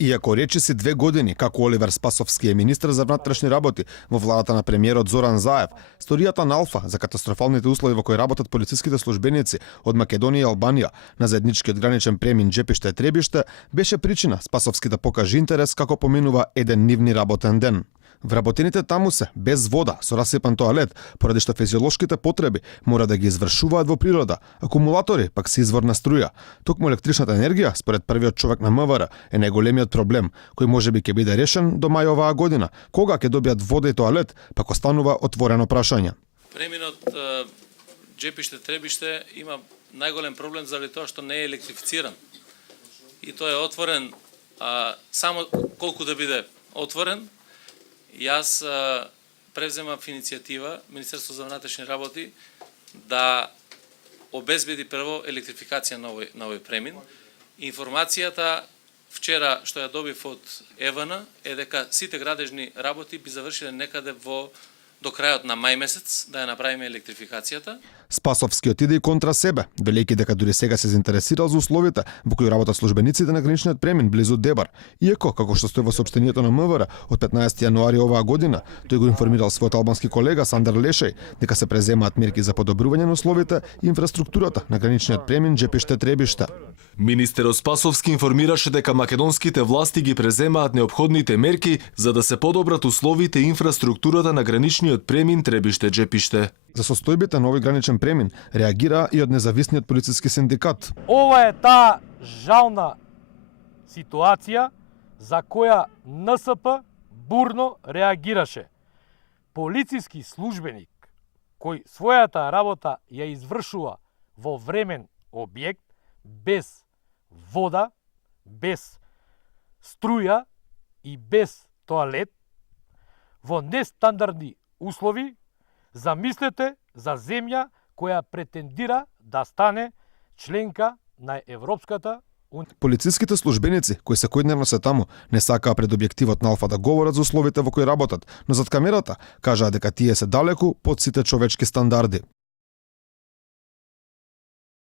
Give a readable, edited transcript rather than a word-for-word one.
Иако речиси 2 години како Оливер Спасовски е министер за внатрешни работи во владата на премиерот Зоран Заев, сторијата на Алфа за катастрофалните услови во кои работат полициските службеници од Македонија и Албанија на заедничкиот граничен премин Джепиште-Требиште беше причина Спасовски да покаже интерес како поминува еден нивни работен ден. Вработените таму се без вода, со расипан тоалет, поради што физиолошките потреби мора да ги извршуваат во природа. Акумулатори пак се извор на струја. Токму електричната енергија, според првиот човек на МВР, е најголемиот проблем, кој можеби ќе биде решен до мај оваа година. Кога ќе добијат вода и тоалет, пак останува отворено прашање. Преминот Джепиште-Требиште има најголем проблем заради тоа што не е електрифициран. И тоа е отворен само колку да биде отворен. Јас превземав иницијатива Министерство за внатрешни работи да обезбеди прво електрификација на овој премин. Информацијата вчера што ја добив од ЕВН е дека сите градежни работи би завршиле некаде до крајот на мај месец да ја направиме електрификацијата. Спасовски отиде и контра себе, велејќи дека дури сега се заинтересирал за условите во кои работат службениците на граничниот премин близу Дебар. Иако, како што стои во соопштението на МВР од 15 јануари оваа година, тој го информирал својот албански колега Сандер Лешеј дека се преземаат мерки за подобрување на условите и инфраструктурата на граничниот премин Джепиште-Требиште. Министерот Спасовски информираше дека македонските власти ги преземаат неопходните мерки за да се подобрат условите и инфраструктурата на граничниот премин Требиште-Джепиште. За состојбите на овој граничен премин реагира и од независниот полициски синдикат. Ова е таа жална ситуација за која НСП бурно реагираше. Полициски службеник кој својата работа ја извршува во времен објект без вода, без струја и без тоалет, во нестандардни услови, замислете за земја која претендира да стане членка на Европската унија. Полициските службеници кои секојдневно се таму не сакаа пред објективот на Алфа да говорат за условите во кои работат, но зад камерата кажаа дека тие се далеку под сите човечки стандарди.